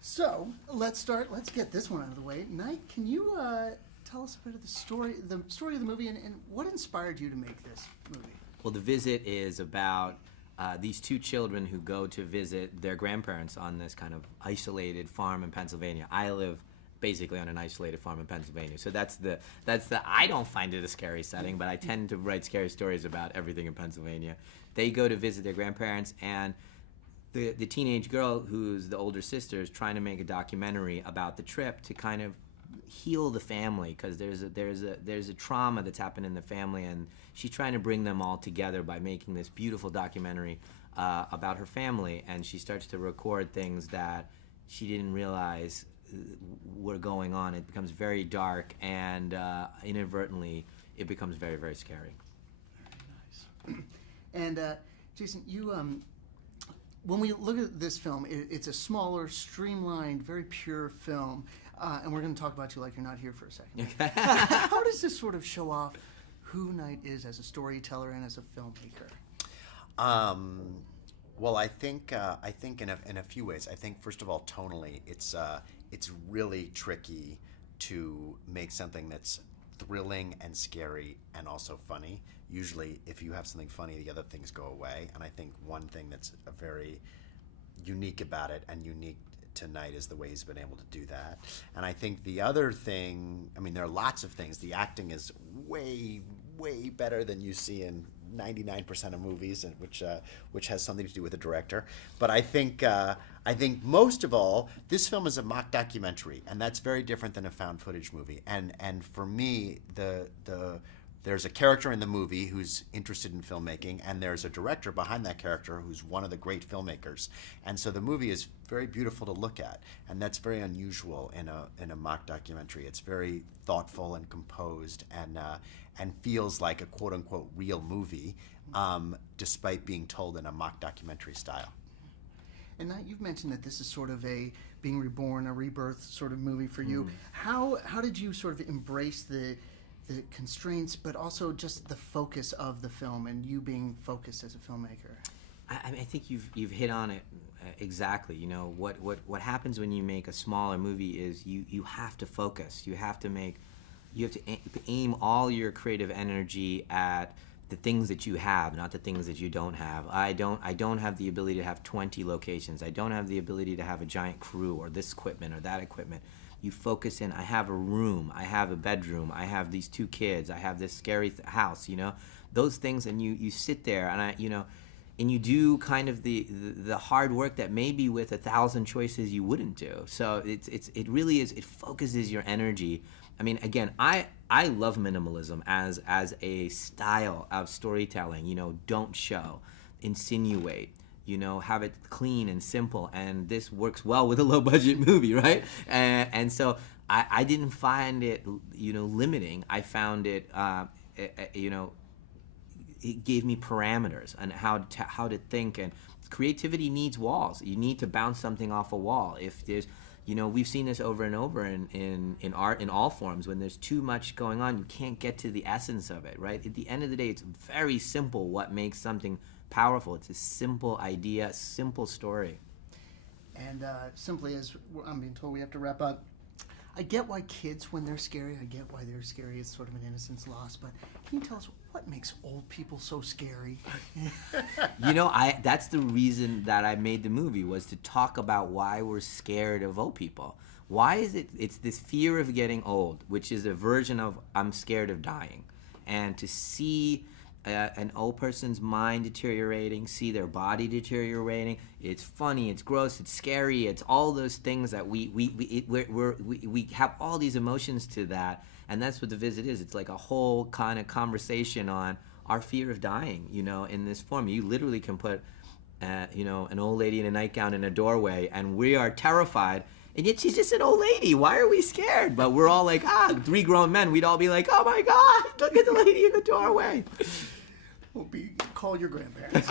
So let's start. Let's get this one out of the way. Knight, can you tell us a bit of the story of the movie, and what inspired you to make this movie? Well, The Visit is about these two children who go to visit their grandparents on this kind of isolated farm in Pennsylvania. I live basically on an isolated farm in Pennsylvania, so that's the I don't find it a scary setting, but I tend to write scary stories about everything in Pennsylvania. They go to visit their grandparents, and the teenage girl, who's the older sister, is trying to make a documentary about the trip to kind of heal the family, because there's a trauma that's happened in the family, and she's trying to bring them all together by making this beautiful documentary about her family. And she starts to record things that she didn't realize were going on. It becomes very dark, and inadvertently it becomes very, very scary. Very nice. And Jason, you when we look at this film, it's a smaller, streamlined, very pure film. And we're going to talk about you like you're not here for a second. How does this sort of show off who Knight is as a storyteller and as a filmmaker? Well, I think in a few ways. I think first of all, tonally, it's really tricky to make something that's thrilling and scary and also funny. Usually, if you have something funny, the other things go away. And I think one thing that's very unique about it, and unique to Knight, is the way he's been able to do that. And I think the other thing, I mean, there are lots of things. The acting is way, way better than you see in 99% of movies, and which has something to do with the director. But I think most of all, this film is a mock documentary, and that's very different than a found footage movie. And for me, there's a character in the movie who's interested in filmmaking, and there's a director behind that character who's one of the great filmmakers. And so the movie is very beautiful to look at, and that's very unusual in a mock documentary. It's very thoughtful and composed, and feels like a quote-unquote real movie, despite being told in a mock documentary style. And now you've mentioned that this is sort of a being reborn, a rebirth sort of movie for you. How did you sort of embrace the constraints, but also just the focus of the film and you being focused as a filmmaker? I think you've hit on it exactly. You know, what happens when you make a smaller movie is you have to focus. You have to aim all your creative energy at the things that you have, not the things that you don't have. I don't have the ability to have 20 locations. I don't have the ability to have a giant crew or this equipment or that equipment. You focus in, I have a room, I have a bedroom, I have these two kids, I have this scary house, you know, those things, and you sit there, and and you do kind of the hard work that maybe with 1,000 choices you wouldn't do. So it really is, it focuses your energy. I mean, again, I love minimalism as a style of storytelling. You know, don't show, insinuate, have it clean and simple, and this works well with a low-budget movie, right? And so I didn't find it, limiting. I found it, it gave me parameters on how to think. And creativity needs walls. You need to bounce something off a wall. If there's, we've seen this over and over in art in all forms. When there's too much going on, you can't get to the essence of it, right? At the end of the day, it's very simple what makes something powerful. It's a simple idea, a simple story. And simply, as I'm being told we have to wrap up, I get why kids, when they're scary, I get why they're scary. It's sort of an innocence lost. But can you tell us what makes old people so scary? That's the reason that I made the movie, was to talk about why we're scared of old people. Why is it? It's this fear of getting old, which is a version of I'm scared of dying. And to see an old person's mind deteriorating, see their body deteriorating. It's funny, it's gross, it's scary, it's all those things that we have all these emotions to that, and that's what The Visit is. It's like a whole kind of conversation on our fear of dying, in this form. You literally can put, an old lady in a nightgown in a doorway, and we are terrified. And yet she's just an old lady. Why are we scared? But we're all like, three grown men. We'd all be like, oh my God, look at the lady in the doorway. Call your grandparents.